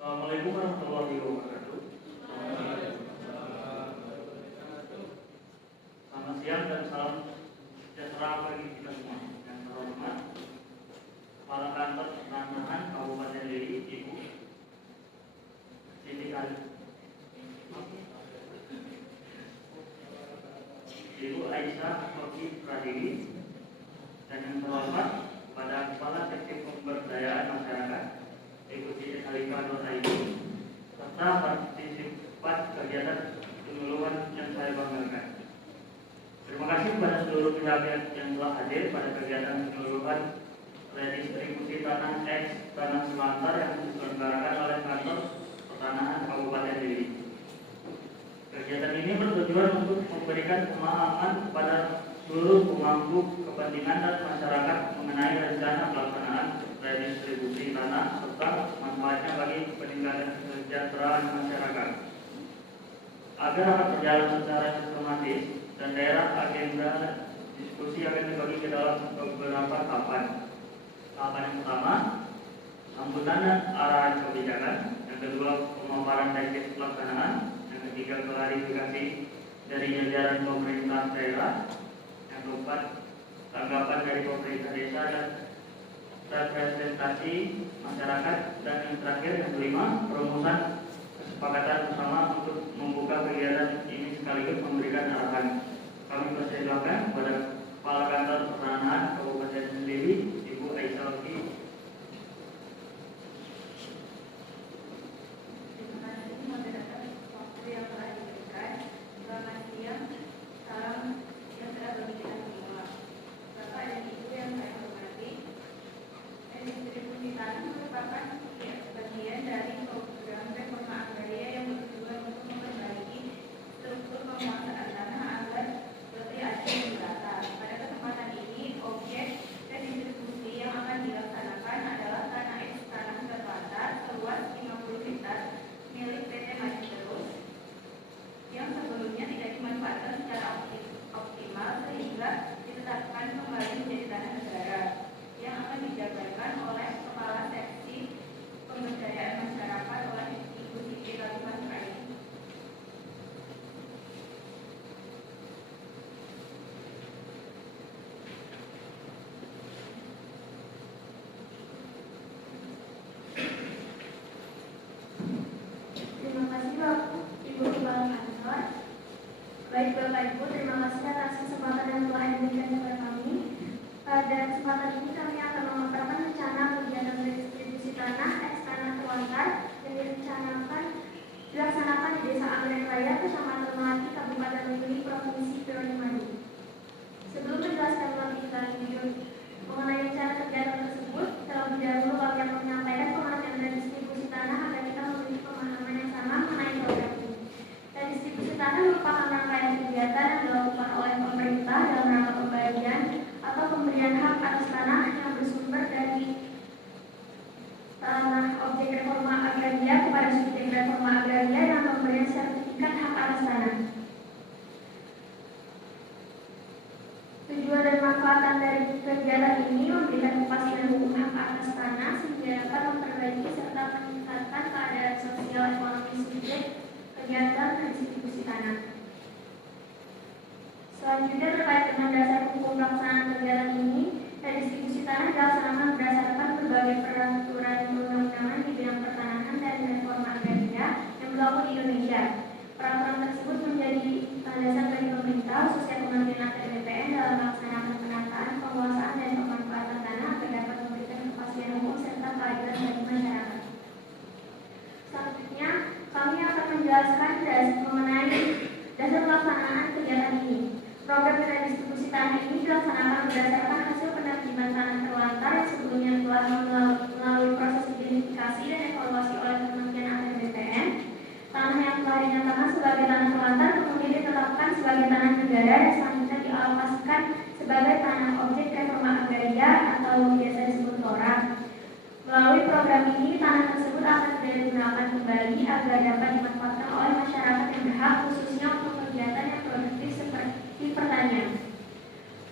Assalamualaikum warahmatullahi wabarakatuh. Selamat siang dan salam sejahtera bagi kita semua. Yang terhormat Kepala Kantor Pertanahan Kabupaten Deli, Ibu Siti Ibu Aisyah Koki Pradiwi, dan yang terhormat kepada Kepala Seksi Pemberdayaan Masyarakat Ibu Siti Alika.id, serta partisipan kegiatan penyuluhan yang saya banggakan. Terima kasih kepada seluruh pihak yang telah hadir pada kegiatan penyuluhan redistribusi tanah tanah selantar yang diselenggarakan oleh Kantor Pertanahan Kabupaten Deli. Kegiatan ini bertujuan untuk memberikan pemahaman kepada seluruh pemangku kepentingan dan masyarakat mengenai rencana pelaksanaan redistribusi tanah serta manfaatnya bagi peningkatan kesejahteraan masyarakat. Agar dapat berjalan secara sistematis dan daerah, agenda diskusi akan dibagi ke dalam beberapa tahapan. Tahapan yang pertama, sambutan dan arahan kebijakan. Yang kedua, pemaparan teknis pelaksanaan. Yang ketiga, klarifikasi dari jajaran pemerintah daerah. Yang keempat, tanggapan dari pemerintah desa dan representasi masyarakat. Dan yang terakhir, yang kelima, perumusan kesepakatan bersama untuk membuka kegiatan ini sekaligus memberikan arahan. Kami persilakan kepada Kepala Kantor Pertanahan Kabupaten Deli, Ibu Aisyah Koki. Terima kasih moderator waktu yang telah diberikan. Selamat siang, salam sejahtera bagi kita semua. Bapak dan Ibu yang saya hormati, redistribusi tanah merupakan bagian dari program reforma agraria yang bertujuan untuk memperbaiki struktur penguasaan tanah agar lebih adil dan merata. Pada kesempatan ini, objek redistribusi yang akan dilaksanakan adalah tanah tanah terbatas seluas 50 hektar milik PT Maju Terus yang sebelumnya tidak dimanfaatkan secara optimal sehingga ditetapkan kembali menjadi tanah negara yang akan dijabarkan oleh Kepala Seksi Pemberdayaan Masyarakat oleh Ibu Siti Alika.id. Terima kasih Bapak Ibu Kepala Kantor. Baik Bapak Ibu, terima kasih atas kesempatan yang telah diberikan kepada kami. Pada kesempatan ini kami akan memaparkan rencana kegiatan redistribusi tanah tanah terlantar yang dilaksanakan di Desa Anggrek Raya, Kecamatan Melati, Kabupaten Deli, Provinsi Periode. Sebelum menjelaskan lebih lanjut mengenai rencana kegiatan tersebut, terlebih dahulu kami akan menyampaikan pengertian redistribusi tanah agar kita memiliki pemahaman yang sama mengenai program ini. Redistribusi tanah merupakan rangkaian kegiatan yang dilakukan oleh pemerintah dalam rangka pembagian atau pemberian hak atas tanah yang bersumber dari tanah objek reforma agraria kepada subjek reforma agraria yang memberikan sertifikat hak atas tanah. Tujuan dan manfaatan dari kegiatan ini memberikan kepastian hukum hak atas tanah sehingga dapat memperbaiki serta meningkatkan keadaan sosial ekonomi subjek kegiatan redistribusi tanah. Selanjutnya terkait dengan dasar hukum pelaksanaan kegiatan ini, redistribusi tanah dilaksanakan berdasarkan berbagai peraturan perundang-undangan di bidang pertanahan dan reforma agraria yang berlaku di Indonesia. Peraturan tersebut menjadi landasan bagi pemerintah, khususnya Kementerian ATR BPN dalam melaksanakan penataan, penguasaan dan pemanfaatan tanah agar dapat memberikan kepastian hukum serta keadilan bagi masyarakat. Selanjutnya, kami akan menjelaskan mengenai dasar pelaksanaan kegiatan ini. Program redistribusi tanah ini dilaksanakan berdasarkan hasil penerbitan tanah terlantar yang sebelumnya telah melalui proses identifikasi dan evaluasi oleh Kementerian ATR BPN. Tanah yang telah dinyatakan sebagai tanah terlantar kemudian ditetapkan sebagai tanah negara dan selanjutnya dialokasikan sebagai tanah objek reforma agraria atau biasa disebut TORA. Melalui program ini, tanah tersebut akan digunakan kembali agar dapat dimanfaatkan oleh masyarakat yang berhak, khususnya untuk kegiatan yang produktif seperti pertanian.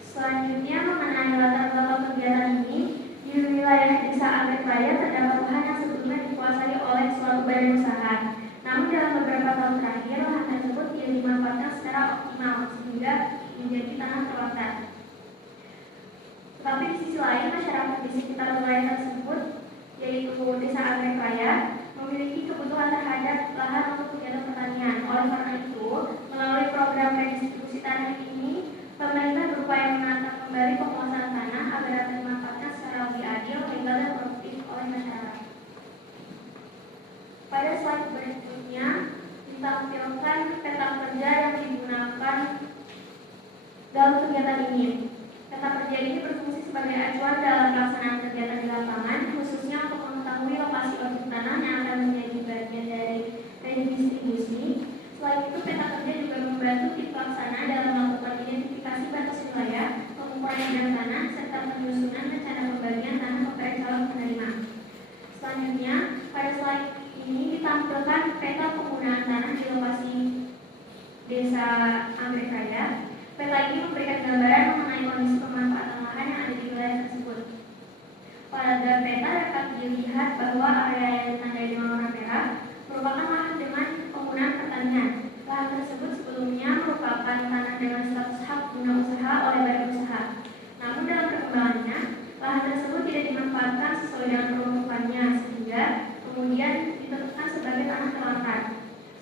Selanjutnya, mengenai latar belakang kegiatan ini, di wilayah Desa Anggrek Raya terdapat lahan yang sebelumnya dikuasai oleh suatu badan usaha. Namun dalam beberapa tahun terakhir, lahan tersebut tidak dimanfaatkan secara optimal sehingga menjadi tanah terlantar. Tetapi di sisi lain, masyarakat di sekitar wilayah tersebut, yaitu Desa Anggrek Raya, memiliki kebutuhan terhadap lahan untuk kegiatan pertanian. Oleh karena itu, melalui program redistribusi tanah ini, pemerintah berupaya menata kembali penguasaan tanah agar dapat dimanfaatkan secara lebih adil, legal, dan produktif oleh masyarakat. Pada slide berikutnya, ditampilkan peta kerja yang digunakan dalam kegiatan ini. Peta kerja ini berfungsi sebagai acuan dalam pelaksanaan kegiatan di lapangan, khususnya untuk mengetahui lokasi objek tanah yang akan menjadi bagian dari redistribusi. Selain itu, peta kerja juga membantu tim pelaksana dalam melakukan identifikasi batas wilayah, pengukuran bidang tanah, serta penyusunan rencana pembagian tanah kepada calon penerima. Selanjutnya, pada slide ini ditampilkan peta penggunaan tanah di lokasi Desa Anggrek Raya. Peta ini memberikan gambaran mengenai kondisi pemanfaatan lahan yang ada di wilayah tersebut. Pada peta dapat dilihat bahwa area yang ditandai dengan warna merah merupakan lahan dengan penggunaan pertanian. Lahan tersebut sebelumnya merupakan tanah dengan status hak guna usaha oleh badan usaha. Namun dalam perkembangannya, lahan tersebut tidak dimanfaatkan sesuai dengan peruntukannya sehingga kemudian ditetapkan sebagai tanah terlantar.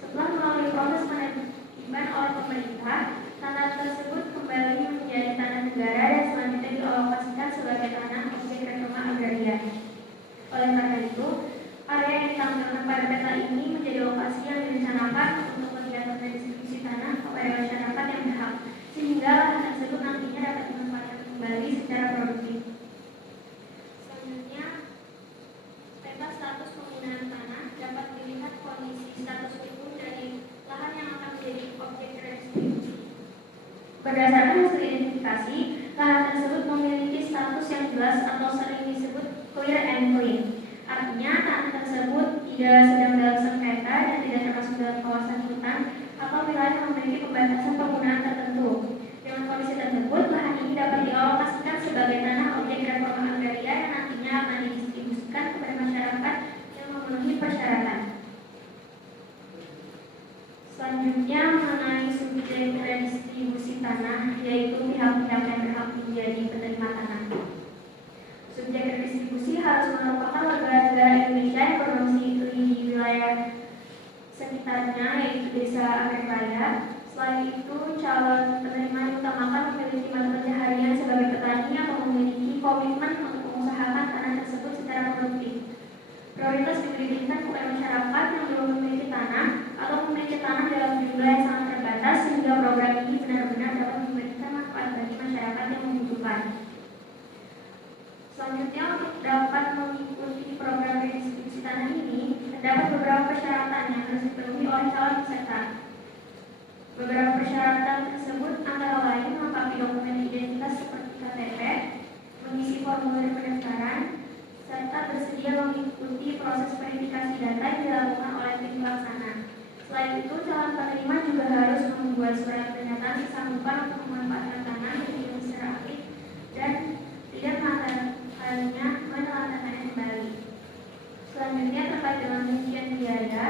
Setelah melalui proses penertiban oleh pemerintah, tanah tersebut kembali menjadi tanah negara dan selanjutnya dialokasikan sebagai tanah objek reforma agraria. Oleh karena itu, area yang ditampilkan pada peta ini menjadi lokasi yang direncanakan untuk kegiatan redistribusi tanah kepada masyarakat yang berhak, sehingga lahan tersebut nantinya dapat dimanfaatkan kembali secara produktif. Selanjutnya, peta status penggunaan tanah dapat dilihat kondisi status hukum dari lahan yang akan menjadi objek redistribusi. Berdasarkan hasil identifikasi, lahan tersebut memiliki status yang jelas atau sering disebut clear and clean. Artinya, tanah tersebut tidak sedang dalam sengketa dan tidak termasuk dalam kawasan hutan atau wilayah yang memiliki pembatasan penggunaan tertentu. Dengan kondisi tersebut, lahan ini dapat dialokasikan sebagai tanah objek reforma agraria yang nantinya akan didistribusikan kepada masyarakat yang memenuhi persyaratan. Selanjutnya, mengenai subjek redistribusi tanah, yaitu pihak-pihak yang berhak menjadi penerima tanah. Subjek redistribusi harus merupakan warga negara Indonesia yang berdomisili di wilayah sekitarnya, yaitu Desa Anggrek Raya. Selain itu, calon penerima diutamakan memiliki mata pencaharian sebagai petani atau memiliki komitmen untuk mengusahakan tanah tersebut secara produktif. Prioritas diberikan kepada masyarakat yang belum memiliki tanah atau memiliki tanah dalam jumlah yang sangat terbatas sehingga program ini benar-benar dapat memberikan manfaat bagi masyarakat yang membutuhkan. Selanjutnya, untuk dapat mengikuti program redistribusi tanah ini, terdapat beberapa persyaratan yang harus dipenuhi oleh calon peserta. Beberapa persyaratan tersebut antara lain melengkapi dokumen identitas seperti KTP, mengisi formulir pendaftaran, serta bersedia mengikuti proses verifikasi data yang dilakukan oleh tim pelaksana. Selain itu, calon penerima juga harus membuat surat pernyataan kesanggupan untuk memanfaatkan tanah yang dihitung secara aktif dan tidak menelantarkannya kembali. Selanjutnya, terkait dengan rincian biaya,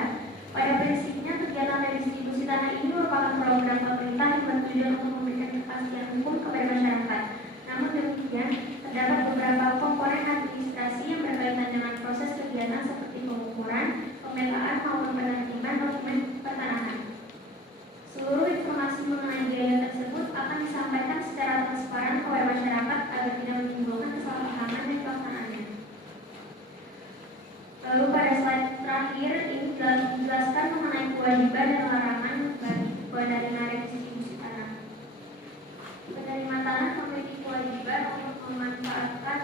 pada prinsipnya kegiatan redistribusi tanah ini merupakan program pemerintah yang bertujuan untuk memberikan kepastian hukum kepada masyarakat. Namun demikian, terdapat beberapa komponen administrasi yang berkaitan dengan proses kegiatan seperti pengukuran, pemetaan maupun penertiban dokumen pertanahan. Seluruh informasi mengenai biaya tersebut akan disampaikan secara transparan kepada masyarakat agar tidak menimbulkan kesalahpahaman dan pelaksanaannya. Lalu pada slide terakhir ini dijelaskan mengenai kewajiban dan larangan bagi penerima redistribusi tanah. Penerima tanah memiliki kewajiban untuk memanfaatkan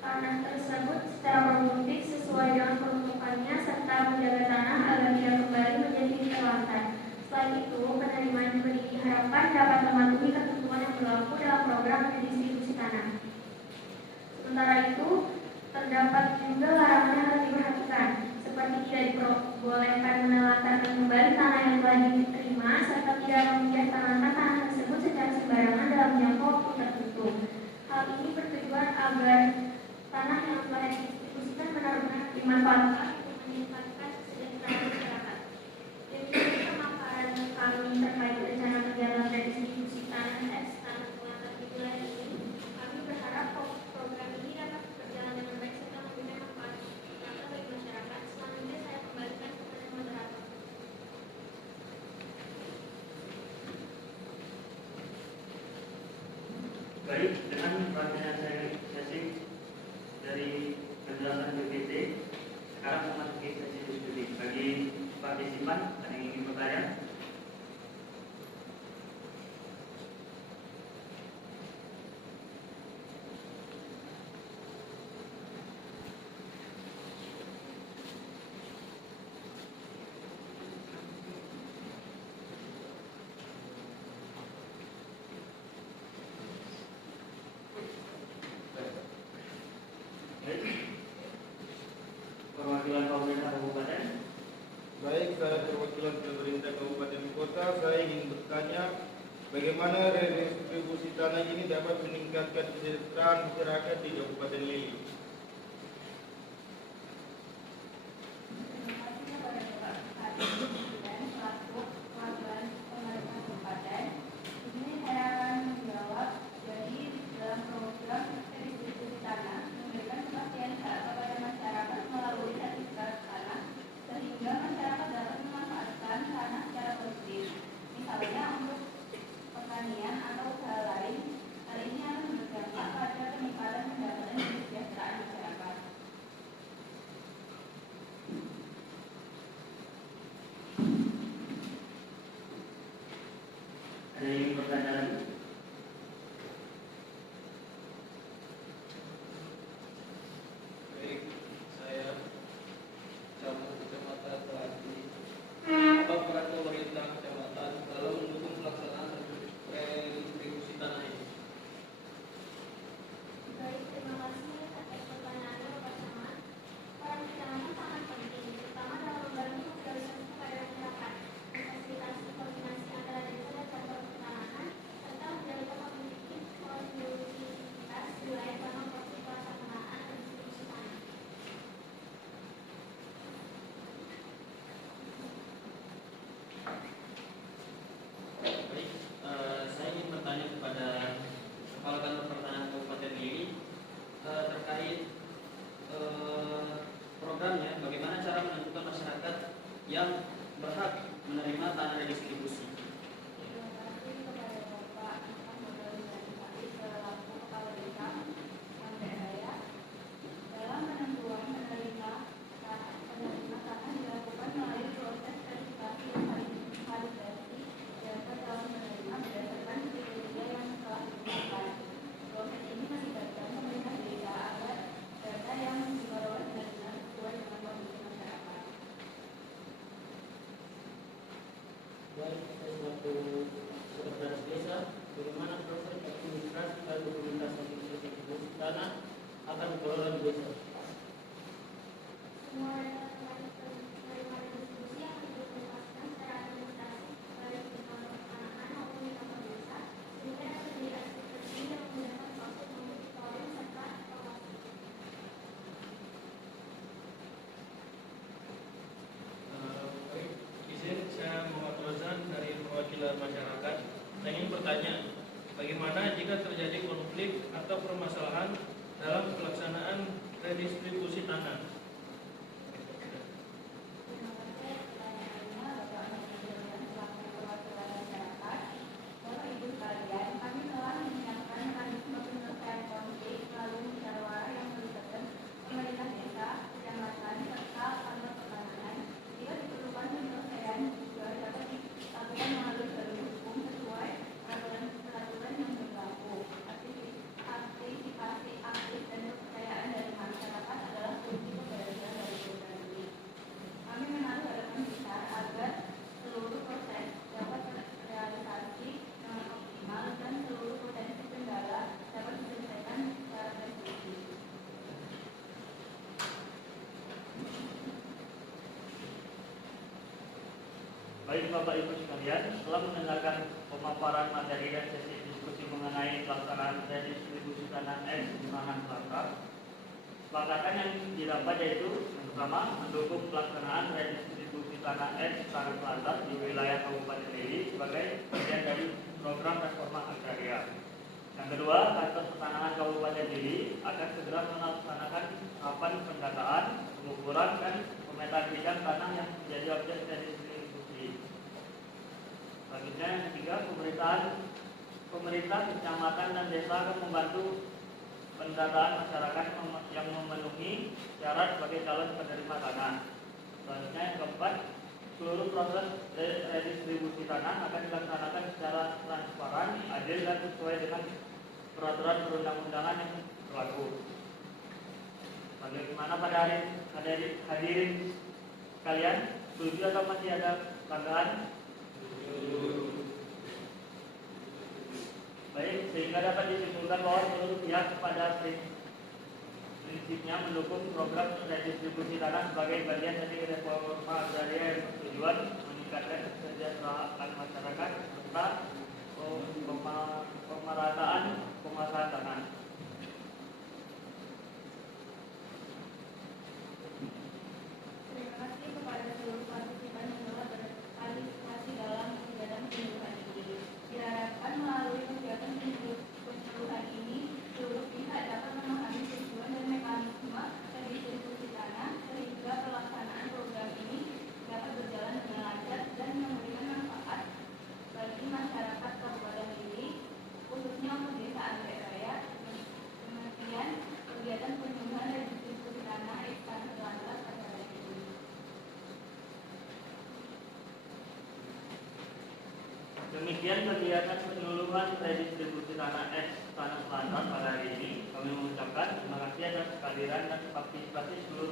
tanah tersebut secara produktif sesuai dengan peruntukannya serta menjaga tanah agar tidak kembali menjadi terlantar. Selain itu, penerima juga diharapkan dapat mematuhi ketentuan yang berlaku dalam program redistribusi tanah. Sementara itu, terdapat juga larangan yang harus diperhatikan, seperti tidak diperbolehkan menelantarkan kembali tanah yang telah diterima serta tidak membiarkan tanah tersebut secara sembarangan dalam jangka waktu tertentu. Hal ini bertujuan agar tanah yang telah didistribusikan benar-benar dimanfaatkan untuk meningkatkan penjelasan PPT. Sekarang memasuki sesi diskusi. Bagi partisipan yang ingin bertanya, perwakilan pemerintah kabupaten. Baik, saya perwakilan pemerintah Kabupaten Kota. Saya ingin bertanya, bagaimana redistribusi tanah ini dapat meningkatkan kesejahteraan masyarakat di Kabupaten Leli? Ada yang ingin bertanya lagi? Baik, saya Camat Kecamatan Kelati. Apa peran pemerintah kecamatan dalam mendukung pelaksanaan redistribusi tanah ini? Baik, terima kasih atas pertanyaannya Bapak Camat. Peran kecamatan sangat penting, terutama dalam membantu sosialisasi kepada masyarakat, memfasilitasi koordinasi antara desa dan satuan pertanahan, serta menjaga kondusivitas wilayah dalam proses pelaksanaan redistribusi tanah. Baik, saya ingin bertanya kepada Kepala Kantor Pertanahan Kabupaten Leli terkait programnya, bagaimana cara menentukan masyarakat yang berhak menerima tanah redistribusi. Terima kasih kepada Bapak Organisasi selaku Kepala Desa yang berjaya dalam penentuan penerima tanah dilakukan melalui proses verifikasi yang validasi data dalam menerima berdasarkan kriteria yang telah ditetapkan. Proses ini melibatkan pemerintah desa agar data yang diperoleh benar-benar sesuai dengan kondisi masyarakat. Baik, saya selaku sekretaris desa, bagaimana proses administrasi dan dokumentasi redistribusi tanah akan dikelola di desa. Semua data penerima distribusi yang didokumentasikan secara administrasi baik di kantor pertanahan maupun di kantor desa, sehingga dapat diaksesasi dan memudahkan proses monitoring serta evaluasi. Baik, izin saya Muhammad Rozan dari perwakilan masyarakat. Saya ingin bertanya, bagaimana jika terjadi konflik atau permasalahan dalam pelaksanaan redistribusi tanah? Terima kasih pertanyaannya Bapak Nurul selaku perwakilan masyarakat. Bapak Ibu sekalian, kami telah menyiapkan mekanisme penyelesaian konflik melalui musyawarah yang melibatkan pemerintah desa, kecamatan, serta kantor pertanahan. Jika diperlukan penyelesaian juga dapat dilakukan melalui jalur hukum sesuai peraturan yang berlaku. Partisipasi aktif dan kepercayaan dari masyarakat adalah kunci keberhasilan dari program ini. Kami menaruh harapan besar agar seluruh proses dapat terrealisasi dengan optimal dan seluruh potensi kendala dapat diselesaikan secara presisi. Baik Bapak Ibu sekalian, setelah mendengarkan pemaparan materi dan sesi diskusi mengenai pelaksanaan redistribusi tanah X di Mahan Selatan, kesepakatan yang didapat yaitu yang pertama mendukung pelaksanaan redistribusi tanah X Mahan Selatan di wilayah Kabupaten Leli sebagai bagian dari program reforma agraria. Yang kedua, kantor pertanahan Kabupaten Leli akan segera melaksanakan tahapan pendataan, pengukuran dan pemetaan bidang tanah yang menjadi objek redistribusi. Selanjutnya yang ketiga, pemerintah kecamatan dan desa akan membantu pendataan masyarakat yang memenuhi bersyarat sebagai calon penerima tanah. Selanjutnya yang keempat, seluruh proses redistribusi tanah akan dilaksanakan secara transparan, adil dan sesuai dengan peraturan perundang-undangan yang berlaku. Bagaimana pada hadirin sekalian, setuju atau masih ada tambahan? Baik, sehingga dapat disimpulkan bahwa seluruh pihak pada prinsipnya mendukung program redistribusi tanah sebagai bagian dari reforma agraria yang bertujuan meningkatkan kesejahteraan masyarakat serta pemerataan penguasaan tanah. Terima kasih kepada seluruh partisipan yang telah berpartisipasi dalam kegiatan penyuluhan ini. Diharapkan melalui kegiatan penyuluhan ini, seluruh pihak dapat memahami tujuan dan mekanisme redistribusi tanah sehingga pelaksanaan program ini dapat berjalan dengan lancar dan memberikan manfaat bagi masyarakat kabupaten ini, khususnya untuk desa Anggrek Raya. Demikian kegiatan penyuluhan redistribusi tanah SK 19 pada hari ini. Demikian kegiatan penyuluhan redistribusi tanah Tanah Selatan pada hari ini. Kami mengucapkan terima kasih atas kehadiran dan partisipasi seluruh